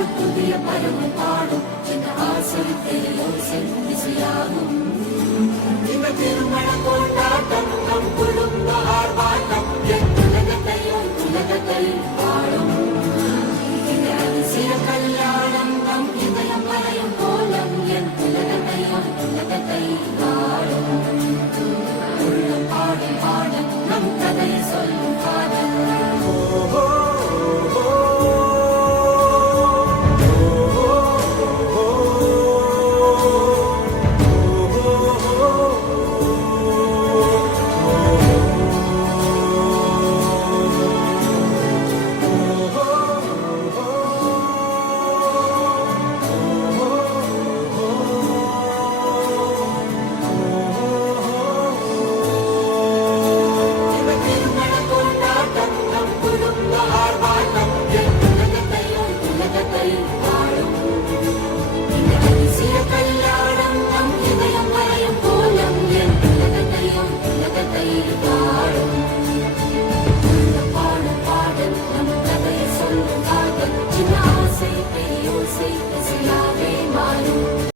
ஒரு புதிய பருவம் பாடும் இந்த ஆசை பெரியோசை இசையாகும். இந்த திருமண கொண்டாட்டம் நம் குடும்ப ஆர்ப்பாட்டம் என் உலகத்தையும்